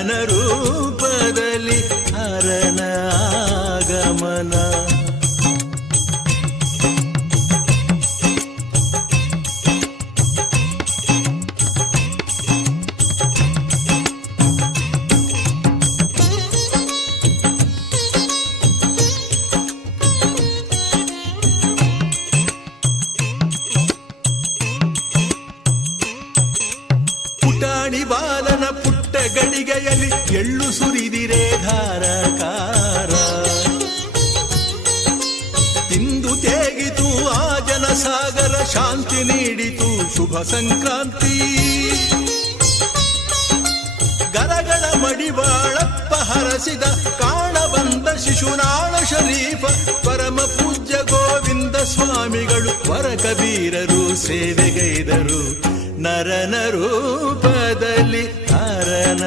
ನರನ ರೂಪದಲ್ಲಿ ಹರನ ಆಗಮನ. ಪುಟಾಣಿ ಬಾಲನ ಪುಟ್ಟ ಗಡಿಗೆಯಲ್ಲಿ ಎಳ್ಳು ಸುರಿದಿರೆ ಧಾರಕಾರ. ಇಂದು ತೇಗಿತು ಆ ಜನಸಾಗರ, ಶಾಂತಿ ನೀಡಿತು ಶುಭ ಸಂಕ್ರಾಂತಿ. ಗರಗಳ ಮಡಿವಾಳಪ್ಪ ಹರಸಿದ ಕಾಣಬಂದ ಶಿಶುನಾಳ ಶರೀಫ. ಪರಮ ಪೂಜ್ಯ ಗೋವಿಂದ ಸ್ವಾಮಿಗಳು ವರ ಕಬೀರರು ಸೇವೆಗೈದರು. ನರನ ರೂಪದಲ್ಲಿ ಹರನ